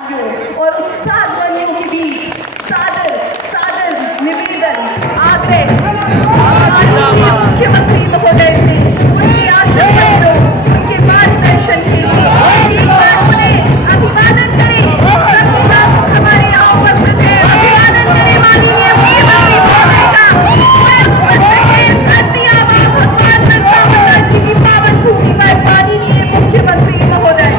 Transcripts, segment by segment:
और उत्साह ध्वनियों के बीच सादर सादर निवेदन आग्रह माननीय मुख्यमंत्री महोदय से उनके आसन पत्रों उनके मार्गदर्शन के लिए एक बार उन्हें अभिवादन करें। सभी लोग हमारे यहाँ उपस्थित हैं, अभिवादन करें माननीय मुख्यमंत्री महोदय का। धरती आबा भगवान बिरसा मुंडा जी की पावन भूमि पर माननीय मुख्यमंत्री महोदय।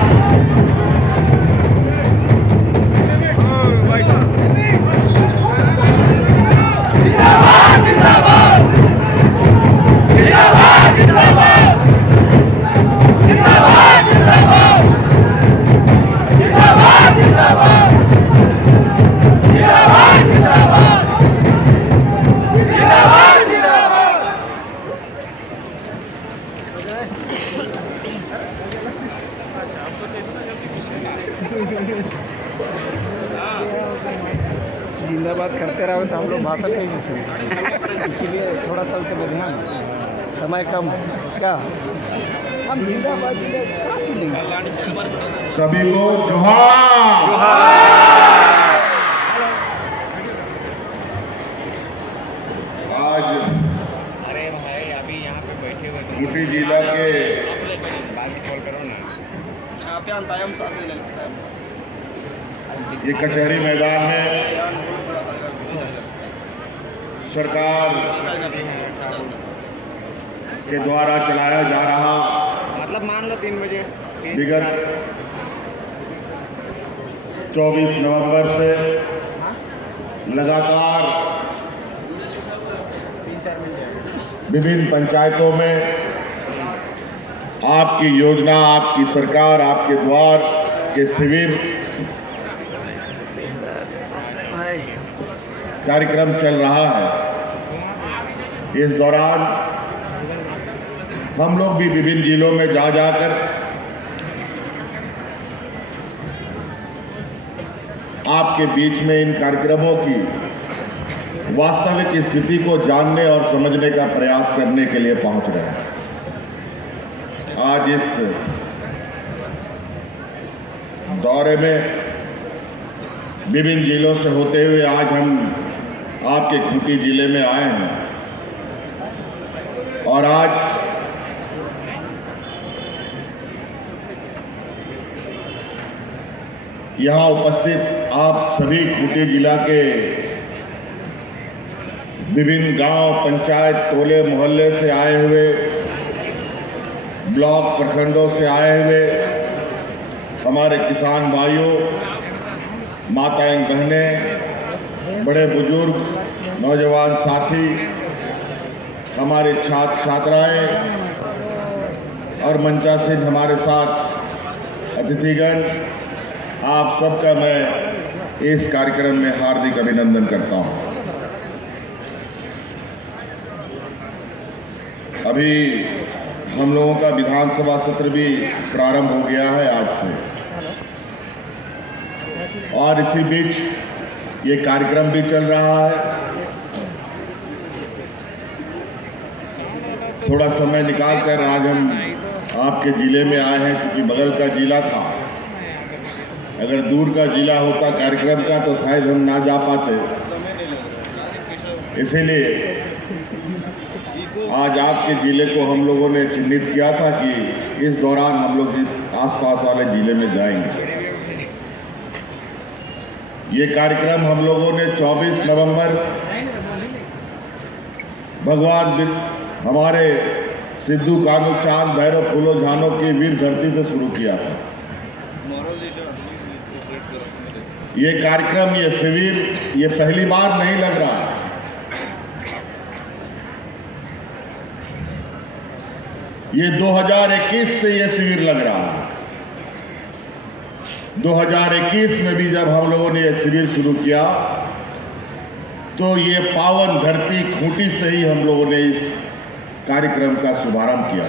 जिंदाबाद करते रहो तो हम लोग भाषण कैसे सुनेंगे, इसीलिए थोड़ा सा उसे ध्यान, समय कम क्या हम जिंदाबाद क्या सुनेंगे। सभी को जोहार। आज अभी यहाँ पे बैठे हुए खूंटी जिला के कॉल करो ना। ये कचहरी मैदान में सरकार के द्वारा चलाया जा रहा मतलब मान लो 3 बजे विगत 24 नवंबर से लगातार विभिन्न पंचायतों में आपकी योजना, आपकी सरकार, आपके द्वार के शिविर कार्यक्रम चल रहा है। इस दौरान हम लोग भी विभिन्न जिलों में जा जाकर आपके बीच में इन कार्यक्रमों की वास्तविक स्थिति को जानने और समझने का प्रयास करने के लिए पहुंच रहे हैं। आज इस दौरे में विभिन्न जिलों से होते हुए आज हम आपके खूंटी जिले में आए हैं और आज यहाँ उपस्थित आप सभी खूंटी जिला के विभिन्न गांव, पंचायत, टोले, मोहल्ले से आए हुए, ब्लॉक, प्रखंडों से आए हुए हमारे किसान भाइयों, माताएं, बहनें, बड़े बुजुर्ग, नौजवान साथी, हमारे छात्र छात्राएं और मंचासीन हमारे साथ अतिथिगण, आप सबका मैं इस कार्यक्रम में हार्दिक अभिनंदन करता हूं। अभी हम लोगों का विधानसभा सत्र भी प्रारंभ हो गया है आज से, और इसी बीच ये कार्यक्रम भी चल रहा है। थोड़ा समय निकाल कर आज हम आपके ज़िले में आए हैं, क्योंकि बगल का ज़िला था। अगर दूर का ज़िला होता कार्यक्रम का तो शायद हम ना जा पाते। इसीलिए आज आपके ज़िले को हम लोगों ने चिन्हित किया था कि इस दौरान हम लोग इस आसपास वाले ज़िले में जाएंगे। ये कार्यक्रम हम लोगों ने 24 नवंबर भगवान हमारे सिद्धू कानू चांद भैरव फूलो झानो की वीर धरती से शुरू किया था। ये कार्यक्रम, ये शिविर, ये पहली बार नहीं लग रहा है। ये 2021 से ये शिविर लग रहा है। 2021 में भी जब हम लोगों ने ये शिविर शुरू किया तो ये पावन धरती खूंटी से ही हम लोगों ने इस कार्यक्रम का शुभारंभ किया।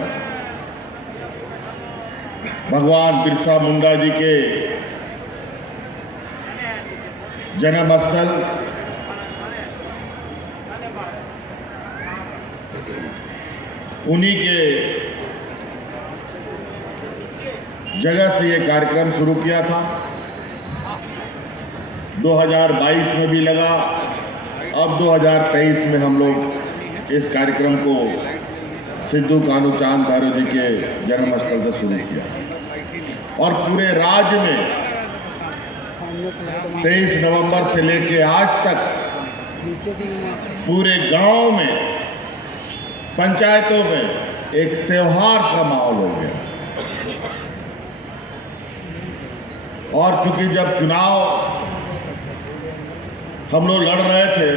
भगवान बिरसा मुंडा जी के जन्म स्थल उन्हीं के जगह से ये कार्यक्रम शुरू किया था। 2022 में भी लगा, अब 2023 में हम लोग इस कार्यक्रम को सिद्धू कान्हूचांद भैरव जी के जन्मस्थल से शुरू किया और पूरे राज्य में 23 नवंबर से लेकर आज तक पूरे गांव में, पंचायतों में एक त्योहार सा माहौल हो गया। और चूंकि जब चुनाव हम लोग लड़ रहे थे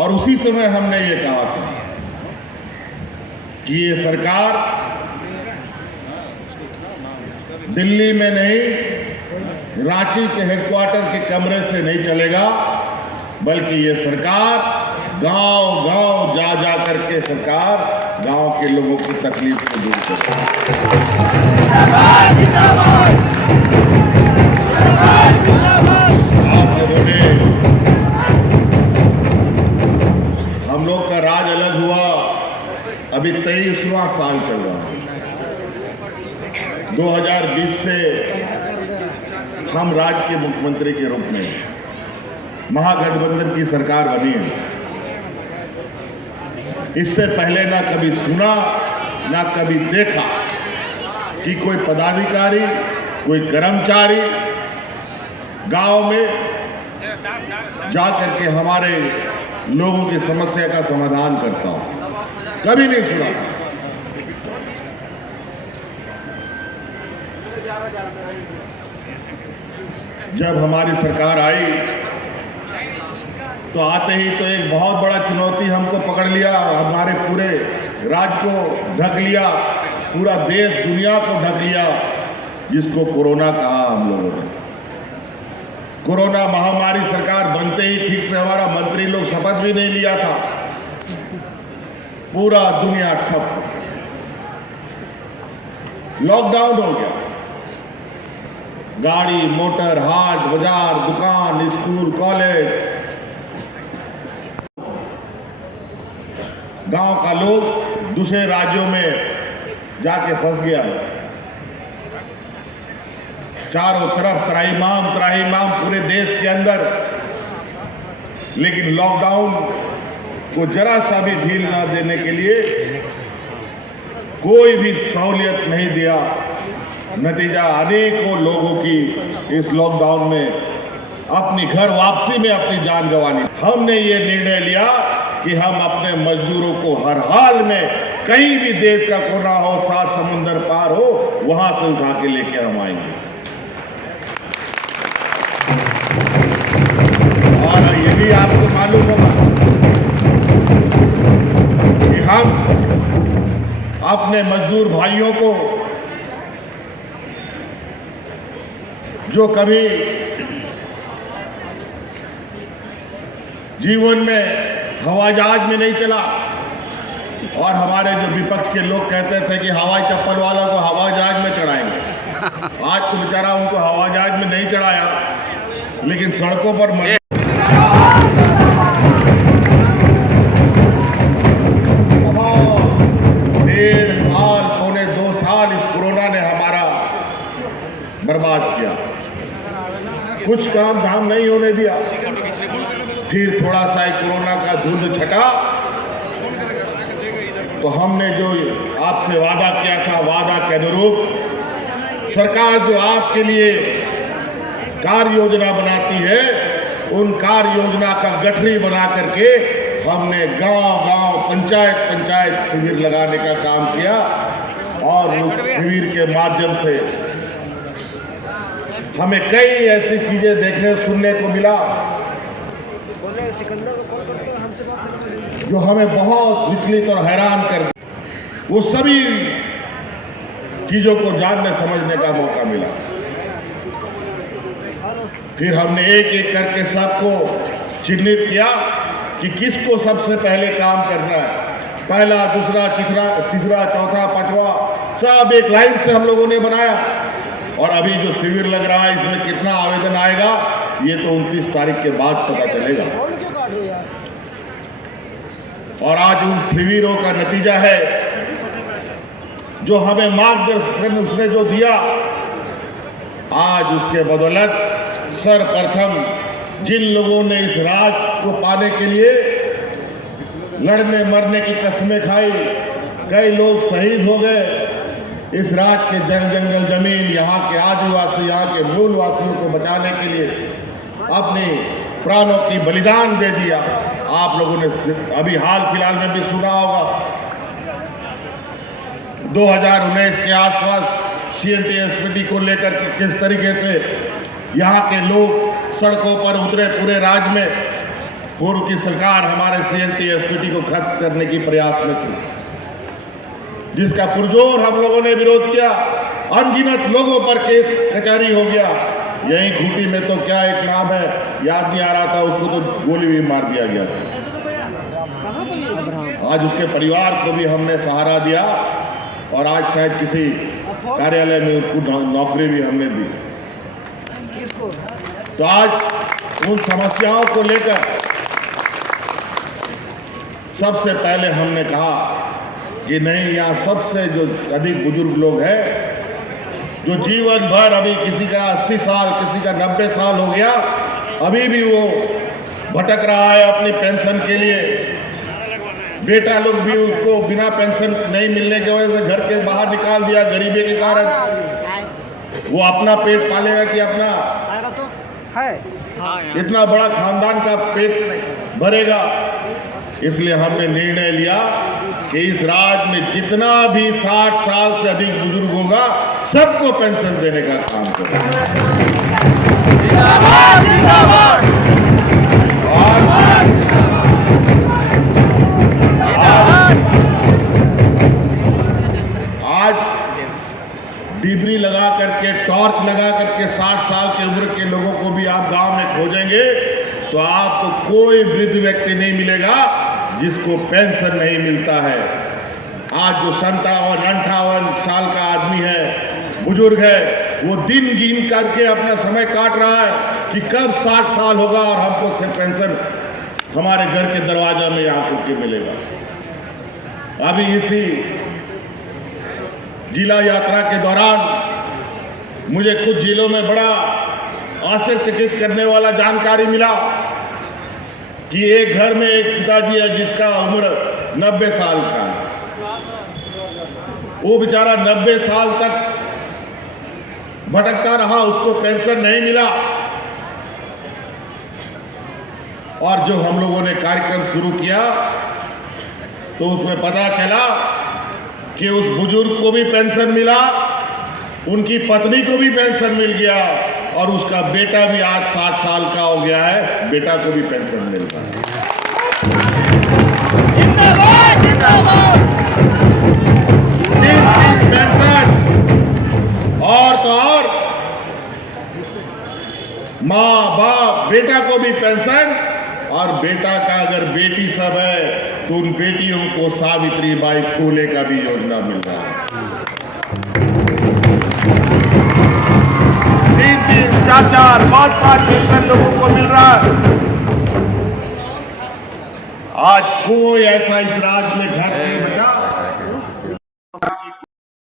और उसी समय हमने ये कहा था कि ये सरकार दिल्ली में नहीं, रांची के हेडक्वार्टर के कमरे से नहीं चलेगा, बल्कि ये सरकार गांव-गांव जा करके सरकार गांव के लोगों की तकलीफ को दूर करेगी। आप लोगों ने, हम लोग का राज अलग हुआ, अभी 23वां साल चल रहा है। 2020 से हम राज्य के मुख्यमंत्री के रूप में महागठबंधन की सरकार बनी है। इससे पहले ना कभी सुना, ना कभी देखा कि कोई पदाधिकारी, कोई कर्मचारी गांव में जा करके हमारे लोगों की समस्या का समाधान करता हो, कभी नहीं सुना। जब हमारी सरकार आई तो आते ही तो एक बहुत बड़ा चुनौती हमको पकड़ लिया, हमारे पूरे राज्य को ढक लिया, पूरा देश दुनिया को ढक लिया, जिसको कोरोना कहा हम लोगों ने। कोरोना महामारी सरकार बनते ही ठीक से हमारा मंत्री लोग शपथ भी नहीं लिया था, पूरा दुनिया ठप, लॉकडाउन हो गया। गाड़ी, मोटर, हाट, बाजार, दुकान, स्कूल, कॉलेज, गांव का लोग दूसरे राज्यों में जाके फंस गया है। चारों तरफ त्राहिमाम पूरे देश के अंदर, लेकिन लॉकडाउन को जरा सा भी ढील ना देने के लिए कोई भी सहूलियत नहीं दिया। नतीजा अनेकों लोगों की इस लॉकडाउन में अपनी घर वापसी में अपनी जान गंवानी। हमने ये निर्णय लिया कि हम अपने मजदूरों को हर हाल में, कहीं भी देश का कोना हो, 7 समुंदर पार हो, वहां से उठा के लेके हम आएंगे। और ये भी आपको मालूम होगा कि हम अपने मजदूर भाइयों को, जो कभी जीवन में हवाई जहाज में नहीं चला, और हमारे जो विपक्ष के लोग कहते थे कि हवाई चप्पल वालों को हवाई जहाज में चढ़ाएंगे, आज तो बेचारा उनको हवाई जहाज में नहीं चढ़ाया, लेकिन सड़कों पर मर 1.5 साल, पौने 2 साल इस कोरोना ने हमारा बर्बाद किया। कुछ काम धाम नहीं होने दिया। फिर थोड़ा सा कोरोना का धुंध छटा तो हमने जो आपसे वादा किया था, वादा के अनुरूप सरकार जो आपके लिए कार्य योजना बनाती है, उन कार्य योजना का गठरी बना करके हमने गांव-गांव, पंचायत शिविर लगाने का काम किया। और उस शिविर के माध्यम से हमें कई ऐसी चीजें देखने सुनने को मिला जो हमें बहुत विचलित और हैरान कर दिया। वो सभी चीजों को जानने समझने का मौका मिला। फिर हमने एक एक करके सबको चिन्हित किया कि किसको सबसे पहले काम करना है। पहला, दूसरा, तीसरा, चौथा, पांचवा, सब एक लाइन से हम लोगों ने बनाया। और अभी जो शिविर लग रहा है, इसमें कितना आवेदन आएगा ये तो 29 तारीख के बाद पता चलेगा। और आज उन शिविरों का नतीजा है जो हमें मार्गदर्शन उसने जो दिया आज उसके बदौलत सर्वप्रथम जिन लोगों ने इस राज को पाने के लिए लड़ने मरने की कसमें खाई, कई लोग शहीद हो गए, इस राज के जंगल जमीन, यहाँ के आदिवासी, यहाँ के मूलवासियों को बचाने के लिए अपने प्राणों की बलिदान दे दिया। आप लोगों ने अभी हाल फिलहाल में भी सुना होगा, 2019 के आसपास CNT-SPD को लेकर किस तरीके से यहाँ के लोग सड़कों पर उतरे। पूरे राज्य में पूर्व की सरकार हमारे CNT-SPD को खत्म करने की प्रयास में थी, जिसका पुरजोर हम लोगों ने विरोध किया। अनगिनत लोगों पर केस कचहरी हो गया। यही खूंटी में तो क्या एक नाम है, याद नहीं आ रहा था, उसको तो गोली भी मार दिया गया था। आज उसके परिवार को भी हमने सहारा दिया और आज शायद किसी कार्यालय में उनको नौकरी भी हमने दी। तो आज उन समस्याओं को लेकर सबसे पहले हमने कहा कि नहीं, यहाँ सबसे जो अधिक बुजुर्ग लोग हैं, जो जीवन भर, अभी किसी का 80 साल, किसी का 90 साल हो गया, अभी भी वो भटक रहा है अपनी पेंशन के लिए। बेटा लोग भी उसको बिना पेंशन नहीं मिलने की वजह से घर के बाहर निकाल दिया गरीबी के कारण। वो अपना पेट पालेगा कि अपना इतना बड़ा खानदान का पेट भरेगा। इसलिए हमने निर्णय लिया कि इस राज्य में जितना भी 60 साल से अधिक बुजुर्ग होगा, सबको पेंशन देने का काम करेंगे। आज डिबरी लगा करके, टॉर्च लगा करके 60 साल की उम्र के लोगों को भी आप गांव में खोजेंगे तो आपको कोई वृद्ध व्यक्ति नहीं मिलेगा जिसको पेंशन नहीं मिलता है। आज जो 57-58 साल का आदमी है, बुजुर्ग है, वो दिन गिन करके अपना समय काट रहा है कि कब 60 साल होगा और हमको सिर्फ पेंशन हमारे घर के दरवाजा में आकर के मिलेगा। अभी इसी जिला यात्रा के दौरान मुझे कुछ जिलों में बड़ा आश्चर्यचकित करने वाला जानकारी मिला कि एक घर में एक पिताजी है जिसका उम्र 90 साल का है। वो बेचारा 90 साल तक भटकता रहा, उसको पेंशन नहीं मिला। और जो हम लोगों ने कार्यक्रम शुरू किया तो उसमें पता चला कि उस बुजुर्ग को भी पेंशन मिला, उनकी पत्नी को भी पेंशन मिल गया और उसका बेटा भी आज 60 साल का हो गया है, बेटा को भी पेंशन मिलता है। जिंदाबाद, जिंदाबाद। 3 पेंशन और तो और माँ बाप, बेटा को भी पेंशन, और बेटा का अगर बेटी सब है तो उन बेटियों को सावित्रीबाई फूले का भी योजना मिल रहा है। 3-3, 4-4, 5-5 पेंशन लोगों को मिल रहा है। आज कोई ऐसा इस राज्य में घर नहीं बचा